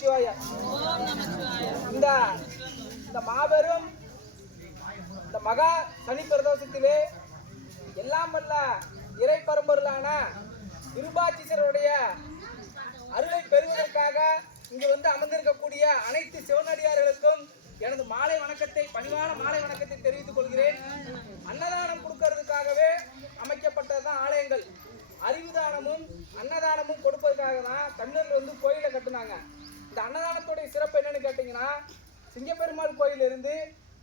சிவாய இந்த இந்த மாபெரும் இந்த மகா சனி பிரதோஷத்திலே எல்லாம் வல்ல இறை பரம்பொருளான விருபாட்சீஸ்வரருடைய அருளை பெறுவதற்காக இங்கு வந்து அமர்ந்திருக்கக்கூடிய அனைத்து சிவனடியார்களுக்கும் எனது மாலை வணக்கத்தை பணிவான மாலை வணக்கத்தை தெரிவித்துக் கொள்கிறேன். அன்னதானம் கொடுக்கறதுக்காகவே அமைக்கப்பட்டதுதான் ஆலயங்கள். அறிவுதானமும் அன்னதானமும் கொடுப்பதற்காக தான் தமிழர்கள் வந்து கோயிலை கட்டுனாங்க. இந்த அன்னதானத்துடைய சிறப்பு என்னன்னு கேட்டிங்கன்னா சிங்கப்பெருமாள் கோயிலிருந்து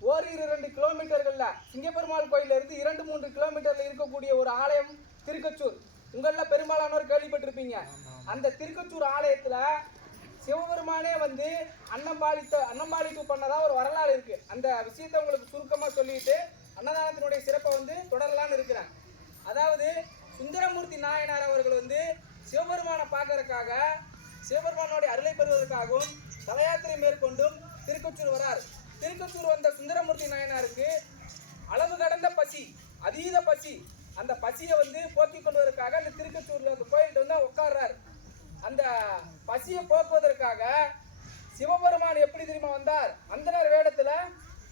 ஓரிரு இரண்டு கிலோமீட்டர்களில் சிங்கப்பெருமாள் கோயிலிருந்து இரண்டு மூன்று கிலோமீட்டரில் இருக்கக்கூடிய ஒரு ஆலயம் திருக்கச்சூர். உங்களில் பெரும்பாலானோர் கேள்விப்பட்டிருப்பீங்க. அந்த திருக்கச்சூர் ஆலயத்தில் சிவபெருமானே வந்து அன்னம்பாளித்த அன்னம்பாளிப்பு பண்ணதாக ஒரு வரலாறு இருக்கு. அந்த விஷயத்தை உங்களுக்கு சுருக்கமாக சொல்லிட்டு அன்னதானத்தினுடைய சிறப்பை வந்து தொடரலான்னு இருக்கிறேன். அதாவது சுந்தரமூர்த்தி நாயனார் அவர்கள் வந்து சிவபெருமானை பார்க்கறதுக்காக சிவபெருமானுடைய அருளை பெறுவதற்காகவும் தலையாத்திரை மேற்கொண்டும் திருக்கொச்சூர் வரார். திருக்கொச்சூர் வந்த சுந்தரமூர்த்தி நாயனாருக்கு அளவு கடந்த பசி அதீத பசி. அந்த பசியை வந்து போக்கிக் கொள்வதற்காக அந்த திருக்கச்சூரில் அந்த கோயில்கிட்ட வந்து உட்கார்றாரு. அந்த பசியை போக்குவதற்காக சிவபெருமான் எப்படி தெரியுமா வந்தார்? அந்தனர் வேடத்தில்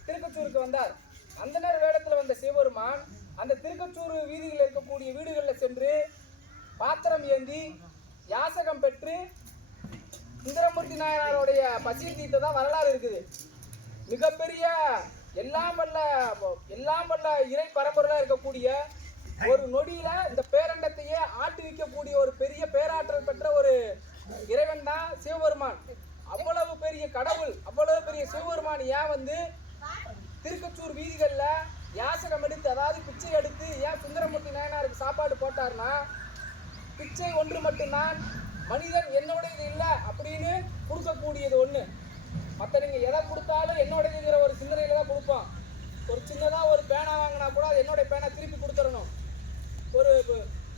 திருக்கச்சூருக்கு வந்தார். அந்தனர் வேடத்தில் வந்த சிவபெருமான் அந்த திருக்கச்சூர் வீதியில் இருக்கக்கூடிய வீடுகளில் சென்று பாத்திரம் ஏந்தி யாசகம் பெற்று சுந்தரமூர்த்தி நாயனாருடைய பசியை தீர்த்ததா வரலாறு இருக்குது. மிகப்பெரிய எல்லாம் வல்ல எல்லாம் வல்ல இறை பரம்பரையாக இருக்கக்கூடிய ஒரு நொடியில இந்த பேரண்டத்தையே ஆட்டி வைக்கக்கூடிய ஒரு பெரிய பேராற்றல் பெற்ற ஒரு இறைவன் தான் சிவபெருமான். அவ்வளவு பெரிய கடவுள் அவ்வளவு பெரிய சிவபெருமான் ஏன் வந்து திருக்கச்சூர் வீதிகளில் யாசகம் எடுத்து அதாவது பிச்சை எடுத்து ஏன் சுந்தரமூர்த்தி நாயனாருக்கு சாப்பாடு போட்டார்னா பிச்சை ஒன்று மட்டும்தான் மனிதன் என்னுடையது இல்லை அப்படின்னு கொடுக்கக்கூடியது ஒன்று மற்ற நீங்கள் எதை கொடுத்தாலும் என்னுடையதுங்கிற ஒரு சிந்தனையில் தான் கொடுப்போம் ஒரு சின்னதாக ஒரு பேனா வாங்கினா கூட அது என்னுடைய பேனா திருப்பி கொடுத்துடணும். ஒரு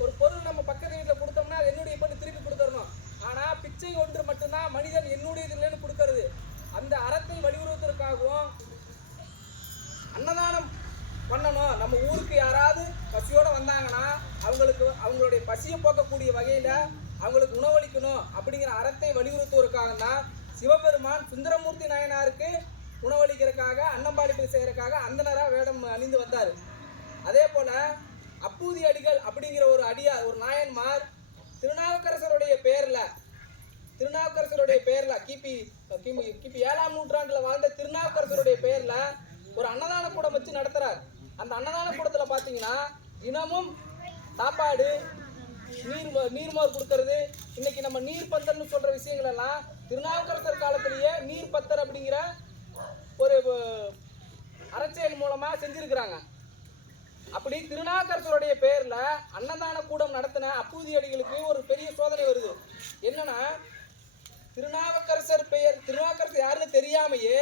ஒரு பொருள் நம்ம பக்கத்து வீட்டில் கொடுத்தோம்னா அது என்னுடைய பொருள் திருப்பி கொடுத்துடணும். ஆனால் பிச்சை ஒன்று மட்டும்தான் மனிதன் என்னுடையது இல்லைன்னு கொடுக்கறது. அந்த அறத்தை வலியுறுத்துவதற்காகவும் அன்னதானம் பண்ணணும். நம்ம ஊருக்கு யாராவது பசியோடு வந்தாங்கன்னா அவங்களுக்கு அவங்களுடைய பசியை போக்கக்கூடிய வகையில் அவங்களுக்கு உணவளிக்கணும் அப்படிங்கிற அறத்தை வலியுறுத்துவதற்காக தான் சிவபெருமான் சுந்தரமூர்த்தி நாயனாருக்கு உணவளிக்கிறதுக்காக அன்னம்பாடிப்பு செய்கிறக்காக அந்தனராக வேடம் அணிந்து வந்தார். அதே போல அப்பூதி அடிகள் அப்படிங்கிற ஒரு அடியார் ஒரு நாயன்மார் திருநாவுக்கரசருடைய பேரில் திருநாவுக்கரசருடைய பேரில் கிபி கிமி கிபி ஏழாம் நூற்றாண்டில் வாழ்ந்த திருநாவுக்கரசருடைய பேரில் ஒரு அன்னதான கூடம் வச்சு நடத்துகிறார் அந்த அன்னதான கூடத்தில் பார்த்தீங்கன்னா தினமும் சாப்பாடு நீர் நீர்மோர் கொடுக்கறது. இன்னைக்கு நம்ம நீர் பத்தர்னு சொல்ற விஷயங்கள் எல்லாம் திருநாவுக்கரசர் காலத்திலேயே நீர் பத்தர் அப்படிங்கிற ஒரு அறச்செயல் மூலமா செஞ்சிருக்கிறாங்க. அப்படி திருநாக்கரசருடைய பேர்ல அன்னதான கூடம் நடத்தின அப்பூதி அடிகளுக்கு ஒரு பெரிய சோதனை வருது. என்னன்னா திருநாவுக்கரசர் பெயர் திருநாவுக்கரசர் யாருன்னு தெரியாமையே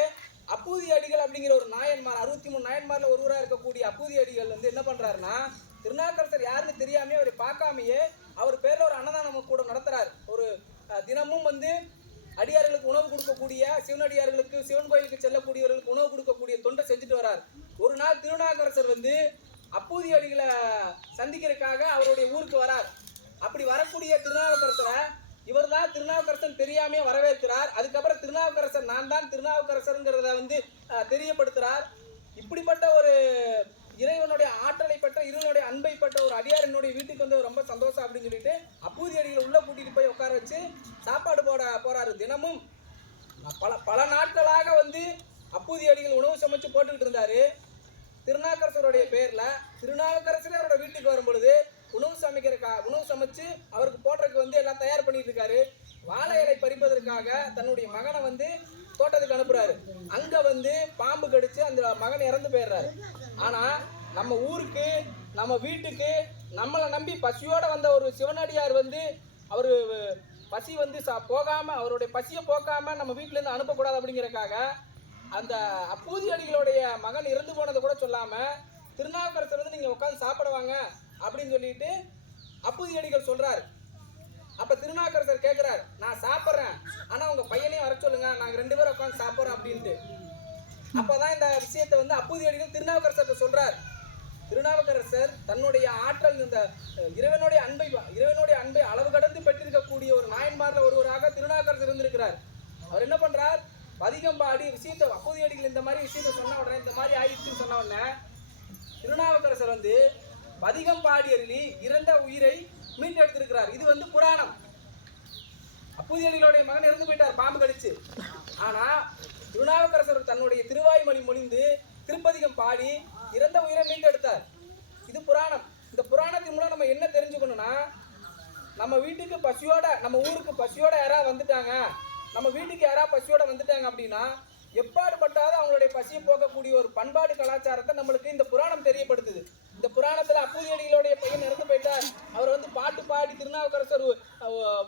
அப்பூதி அடிகள் அப்படிங்கிற ஒரு நாயன்மார் அறுபத்தி மூணு நாயன்மார்ல ஒருவராக இருக்கக்கூடிய அப்பூதி அடிகள் வந்து என்ன பண்றாருன்னா திருநாவுக்கரசர் யாருன்னு தெரியாமே அவரை பார்க்காமையே அவர் பேரில் ஒரு அன்னதானம் கூட நடத்துகிறார் ஒரு தினமும் வந்து அடியார்களுக்கு உணவு கொடுக்கக்கூடிய சிவனடியார்களுக்கு சிவன் கோயிலுக்கு செல்லக்கூடியவர்களுக்கு உணவு கொடுக்கக்கூடிய தொண்டை செஞ்சுட்டு வரார். ஒரு நாள் திருநாகரசர் வந்து அப்பூதி அடிகளை சந்திக்கிறதுக்காக அவருடைய ஊருக்கு வரார். அப்படி வரக்கூடிய திருநாவுக்கரசரை இவர் தான் திருநாவுக்கரசன் தெரியாமே வரவேற்கிறார். அதுக்கப்புறம் திருநாவுக்கரசர் நான் தான் திருநாவுக்கரசருங்கிறத வந்து தெரியப்படுத்துகிறார் இப்படிப்பட்ட ஒரு ஆற்றலை அன்பை பட்ட ஒரு அடியார் என்னுடைய வீட்டுக்கு வந்து ரொம்ப சந்தோஷம் அப்படின்னு சொல்லிட்டு அப்பூதி அடிகளை உள்ள கூட்டிட்டு போய் உட்கார வச்சு சாப்பாடு போட போறாரு. தினமும் பல பல நாட்களாக வந்து அப்பூதி அடிகள் உணவு சமைச்சு போட்டுக்கிட்டு இருந்தாரு. திருநாக்கரசருடைய பேர்ல திருநாவுக்கரசரே அவரோட வீட்டுக்கு வரும்பொழுது உணவு சமைக்கிறக்கா உணவு சமைச்சு அவருக்கு போடுறதுக்கு வந்து எல்லாம் தயார் பண்ணிட்டு இருக்காரு. வாழை இலை பறிப்பதற்காக தன்னுடைய மகனை வந்து தோட்டத்துக்கு அனுப்புறாரு. அங்க வந்து பாம்பு கடிச்சு அந்த மகன் இறந்து போயிடுறாரு. ஆனா நம்ம ஊருக்கு நம்ம வீட்டுக்கு நம்மளை நம்பி பசியோடு வந்த ஒரு சிவனடியார் வந்து அவர் பசி வந்து சா போகாமல் அவருடைய பசியை போக்காமல் நம்ம வீட்டிலேருந்து அனுப்பக்கூடாது அப்படிங்கிறக்காக அந்த அப்பூதி அடிகளுடைய மகன் இறந்து போனதை கூட சொல்லாமல் திருநாவுக்கரசர் வந்து நீங்கள் உட்காந்து சாப்பிடுவாங்க அப்படின்னு சொல்லிட்டு அப்பூதி அடிகள் சொல்றாரு. அப்போ திருநாவுக்கரசர் கேட்குறாரு நான் சாப்பிட்றேன். ஆனால் உங்கள் பையனையும் வர சொல்லுங்க. நாங்கள் ரெண்டு பேரும் உட்காந்து சாப்பிட்றோம் அப்படின்ட்டு. அப்பதான் இந்த விஷயத்தை வந்து அப்பூதி அடிகள் திருநாவுக்கரசர்கிட்ட சொல்கிறார் திருநாவுக்கரசர் தன்னுடைய ஆற்றல் இந்த இறைவனுடைய அன்பை இறைவனுடைய அன்பை அளவு கடந்து பெற்றிருக்கக்கூடிய ஒரு நாயன்மார்ல ஒருவராக திருநாவுக்கரசர் இருந்திருக்கிறார். அவர் என்ன பண்றார்? பதிகம்பாடி விஷயத்தை அப்போதையடிகள் இந்த மாதிரி விஷயத்தை சொன்ன உடனே இந்த மாதிரி ஆயிடுச்சுன்னு சொன்ன உடனே திருநாவுக்கரசர் வந்து பதிகம் பாடியருளி இறந்த உயிரை மீட்டெடுத்திருக்கிறார். இது வந்து புராணம். அப்பூதியடிகளுடைய மகன் இறந்து போயிட்டார் பாம்பு கடிச்சு. ஆனா திருநாவுக்கரசர் தன்னுடைய திருவாய்மொழி மொழிந்து திருப்பதிகம் பாடி இறந்த உயிரை மீட்டெடுத்தார். இது புராணம். இந்த புராணத்தின் மூலம் நம்ம என்ன தெரிஞ்சுக்கணும்னா நம்ம வீட்டுக்கு பசியோட நம்ம ஊருக்கு பசியோட யாராவது வந்துட்டாங்க நம்ம வீட்டுக்கு யாராவது பசியோட வந்துட்டாங்க அப்படின்னா எப்பாடுபட்டாவது அவங்களுடைய பசியை போக்கக்கூடிய ஒரு பண்பாடு கலாச்சாரத்தை நம்மளுக்கு இந்த புராணம் தெரியப்படுத்துது. இந்த புராணத்தில் அப்பூதியடிகளுடைய பையன் இறந்து போயிட்டார். அவர் வந்து பாட்டு பாடி திருநாவுக்கரசர்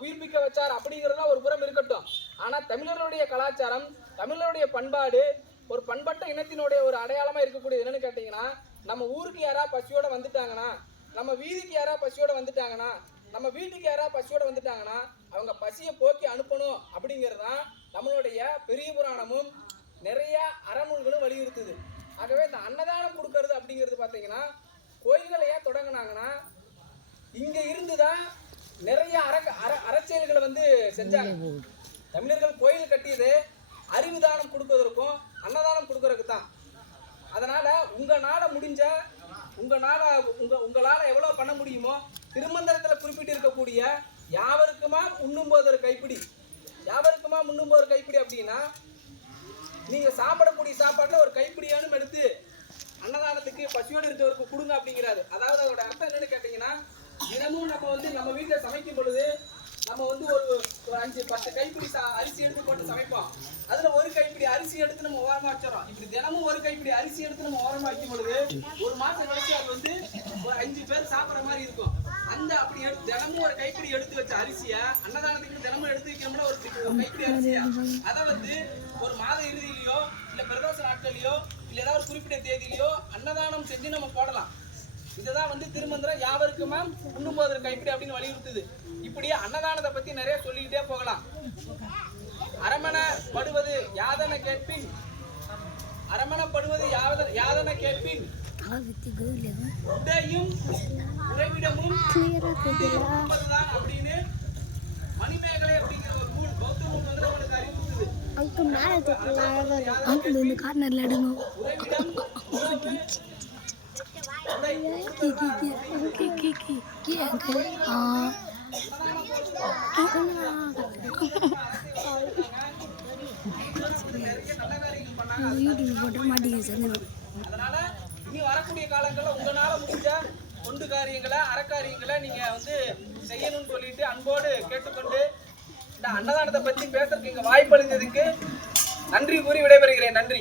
உயிர்ப்பிக்க வச்சார் அப்படிங்கிறதுலாம் ஒரு புறம் இருக்கட்டும். ஆனால் தமிழர்களுடைய கலாச்சாரம் தமிழருடைய பண்பாடு ஒரு பண்பட்ட இனத்தினுடைய ஒரு அடையாளமா இருக்கக்கூடியது என்னன்னு கேட்டீங்கன்னா நம்ம ஊருக்கு யாராவது பசியோட வந்துட்டாங்கன்னா நம்ம வீதிக்கு யாராவது பசியோட வந்துட்டாங்கன்னா நம்ம வீட்டுக்கு யாராவது பசியோட வந்துட்டாங்கன்னா அவங்க பசியை போக்கி அனுப்பணும் அப்படிங்கிறது தான் நம்மளுடைய பெரிய புராணமும் நிறைய அறநூல்களும் வலியுறுத்துது. ஆகவே இந்த அன்னதானம் கொடுக்கறது அப்படிங்கிறது பார்த்தீங்கன்னா கோயில்களை ஏன் தொடங்குனாங்கன்னா இங்க இருந்து தான் நிறைய அற அற அறச்செயல்களை வந்து செஞ்சாங்க. தமிழர்கள் கோயில் கட்டியது அறிவு தானம் அன்னதானம் கொடுக்கறதுக்கு தான் அதனால் உங்கள் நாட முடிஞ்ச உங்களால உங்கள் உங்களால் எவ்வளோ பண்ண முடியுமோ திருமந்திரத்தில் குறிப்பிட்டு இருக்கக்கூடிய யாவருக்குமா உண்ணும் போது ஒரு கைப்பிடி? யாவருக்குமா உண்ணும் போது ஒரு கைப்பிடி அப்படின்னா நீங்கள் சாப்பிடக்கூடிய சாப்பாட்டில் ஒரு கைப்பிடியானும் எடுத்து அன்னதானத்துக்கு பசியோடு இருக்கவருக்கு கொடுங்க அப்படிங்கிறாரு. அதாவது அதோட அர்த்தம் என்னன்னு கேட்டிங்கன்னா தினமும் நம்ம வந்து நம்ம வீட்டில் சமைக்கும் பொழுது நம்ம வந்து ஒரு ஒரு அஞ்சு பத்து கைப்பிடி சா- அரிசி எடுத்து போட்டு சமைப்போம். அதுல ஒரு கைப்பிடி அரிசி எடுத்து நம்ம ஓரமா வச்சிடறோம். இப்படி தினமும் ஒரு கைப்பிடி அரிசி எடுத்து நம்ம ஓரமா வைக்கும் பொழுது ஒரு மாசம் கழிச்சு அது வந்து ஒரு அஞ்சு பேர் சாப்பிடுற மாதிரி இருக்கும். அந்த அப்படி எடுத்து தினமும் ஒரு கைப்பிடி எடுத்து வச்ச அரிசிய அன்னதானத்துக்கு தினமும் எடுத்து வைக்கணும்னா ஒரு ஒரு கைப்பிடி அரிசியா. அதை வந்து ஒரு மாத இறுதியிலயோ இல்ல பிரதோஷ நாட்கள்லயோ இல்ல ஏதாவது ஒரு குறிப்பிட்ட தேதியிலயோ அன்னதானம் செஞ்சு நம்ம போடலாம். இதுதான் வந்து திருமந்திரம் யாவருக்குமா உண்ணும் போது ஒரு கைப்பிடி அப்படின்னு வலியுறுத்துது. இப்படியே அன்னதானத்தை பத்தி நிறைய சொல்லிக்கிட்டே போகலாம். அரமணப்படுவது யாதன கேட்பின்? அரமணப்படுவது யாத யாதன கேட்பின்? உடையும் உறைவிடமும் அப்படின்னு மணிமேகலை அப்படிங்கிற ஒரு நூல் பௌத்த நூல் வந்து நம்மளுக்கு மேலே அங்கிள் இந்த கார்னரில் எடுங்க. யூடியூப் போட்டு மாட்டிக்க சேர்ந்துடும் அதனால இனி வரக்கூடிய காலங்களில் உங்களால முடிஞ்ச தொண்டு காரியங்களை அறக்காரியங்களை நீங்க வந்து செய்யணும்னு சொல்லிட்டு அன்போடு கேட்டுக்கொண்டு இந்த அன்னதானத்தை பத்தி பேசுறதுக்கு இங்க வாய்ப்பளித்ததுக்கு நன்றி கூறி விடைபெறுகிறேன் நன்றி